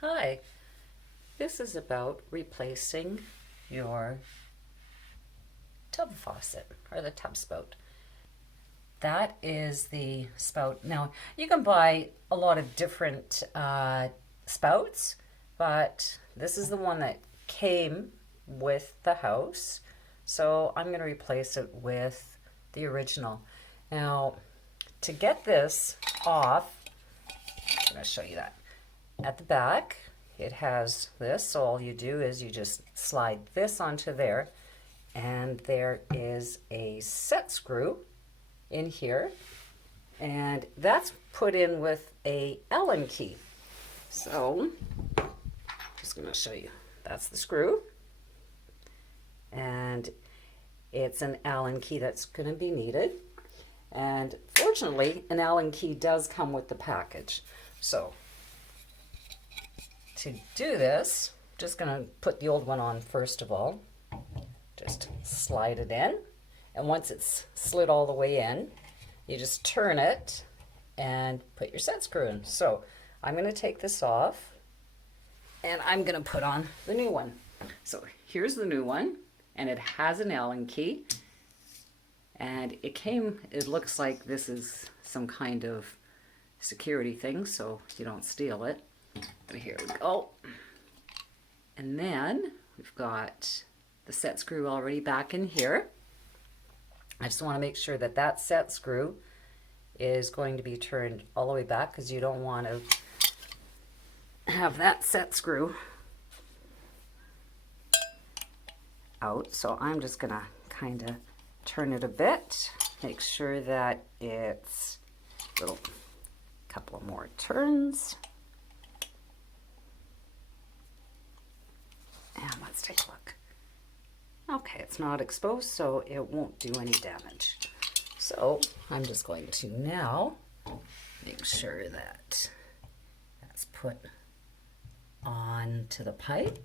Hi, this is about replacing your tub faucet or the tub spout. That is the spout. Now, you can buy a lot of different spouts, but this is the one that came with the house. So I'm going to replace it with the original. Now, to get this off, I'm going to show you that. At the back, it has this, so all you do is you just slide this onto there, and there is a set screw in here, and that's put in with a Allen key. So, just going to show you. That's the screw, and it's an Allen key that's going to be needed. And fortunately, an Allen key does come with the package. So, to do this, just going to put the old one on first of all. Just slide it in, and once it's slid all the way in, you just turn it and put your set screw in. So I'm going to take this off, and I'm going to put on the new one. So here's the new one, and it has an Allen key, and it looks like this is some kind of security thing, so you don't steal it. But here we go. And then we've got the set screw already back in here. I just want to make sure that that set screw is going to be turned all the way back, because you don't want to have that set screw out. So I'm just going to kind of turn it a bit, make sure that it's a little couple of more turns. And let's take a look. Okay, it's not exposed, so it won't do any damage. So I'm just going to now make sure that that's put onto the pipe.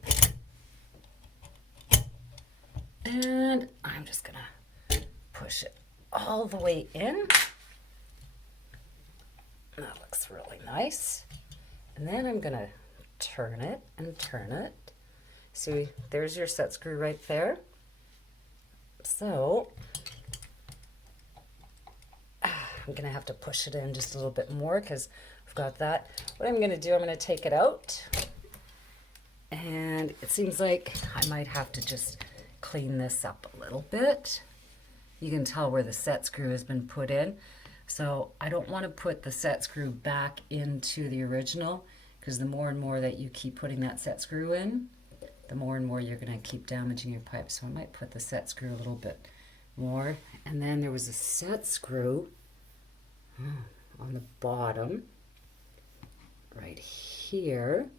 And I'm just gonna push it all the way in. That looks really nice. And then I'm gonna turn it and turn it. See, there's your set screw right there. So I'm gonna have to push it in just a little bit more because I've got that. What I'm gonna do, I'm gonna take it out, and it seems like I might have to just clean this up a little bit. You can tell where the set screw has been put in. So I don't want to put the set screw back into the original, because the more and more that you keep putting that set screw in, the more and more you're going to keep damaging your pipe. So I might put the set screw a little bit more. And then there was a set screw on the bottom right here.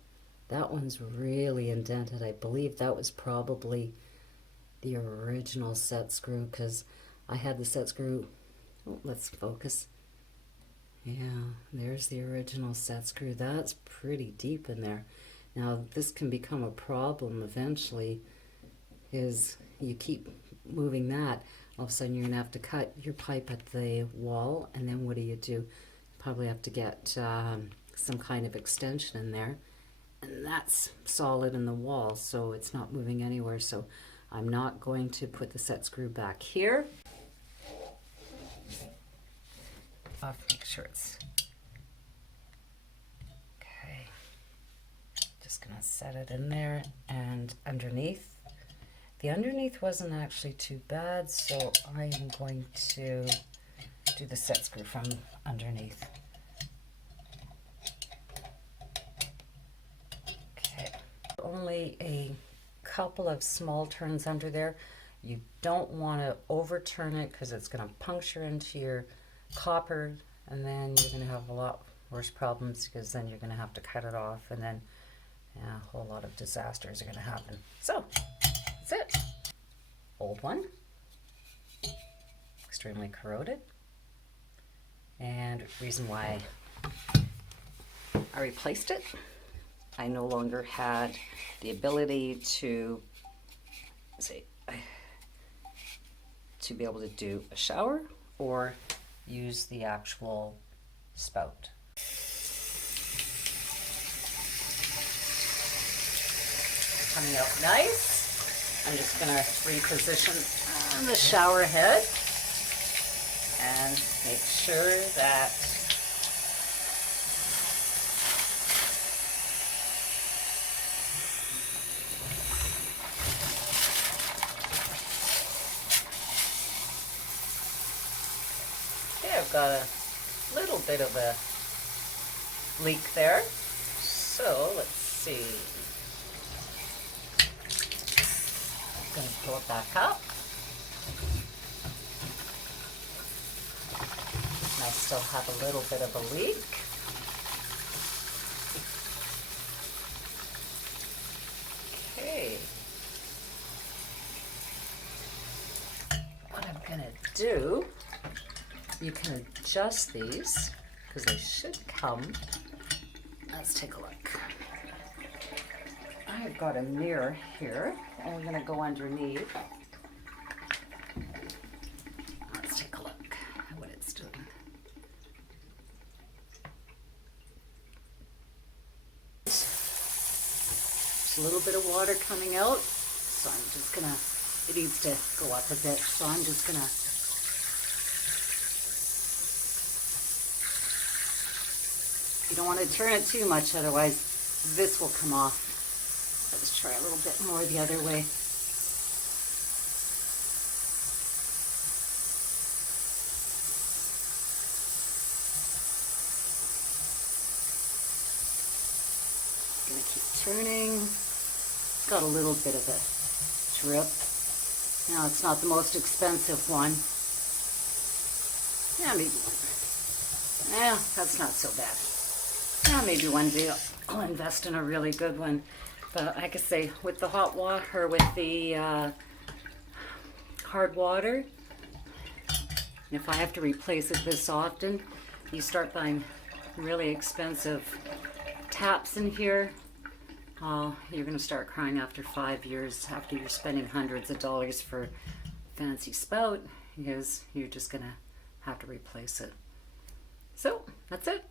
That one's really indented. I believe that was probably the original set screw, because I had the set screw. Oh, let's focus. Yeah, there's the original set screw. That's pretty deep in there. Now, this can become a problem eventually, is you keep moving that, all of a sudden you're going to have to cut your pipe at the wall, and then what do? You probably have to get some kind of extension in there, and that's solid in the wall, so it's not moving anywhere. So I'm not going to put the set screw back here. I'll make sure it's okay. Just gonna set it in there, and underneath. The underneath wasn't actually too bad, so I am going to do the set screw from underneath. Okay, only a couple of small turns under there. You don't want to overturn it, because it's going to puncture into your copper, and then you're going to have a lot worse problems, because then you're going to have to cut it off, and then a whole lot of disasters are going to happen. So that's it. Old one, extremely corroded, and reason why I replaced it, I no longer had the ability to be able to do a shower or use the actual spout. coming out nice. I'm just going to reposition the shower head and make sure that I've got a little bit of a leak there. So let's see. I'm going to pull it back up. And I still have a little bit of a leak. Okay. What I'm going to do, you can adjust these because they should come. Let's take a look. I've got a mirror here and we're going to go underneath. Let's take a look at what it's doing. There's a little bit of water coming out, so I'm just going to, it needs to go up a bit, so I'm just going to you don't want to turn it too much, otherwise this will come off. Let's try a little bit more the other way. Gonna keep turning. It's got a little bit of a drip. Now it's not the most expensive one. Yeah, maybe one. Yeah, that's not so bad. Yeah, maybe one day I'll invest in a really good one. But like I say, with the hot water, with the hard water, if I have to replace it this often, you start buying really expensive taps in here. You're going to start crying after 5 years, after you're spending hundreds of dollars for a fancy spout, because you're just going to have to replace it. So, that's it.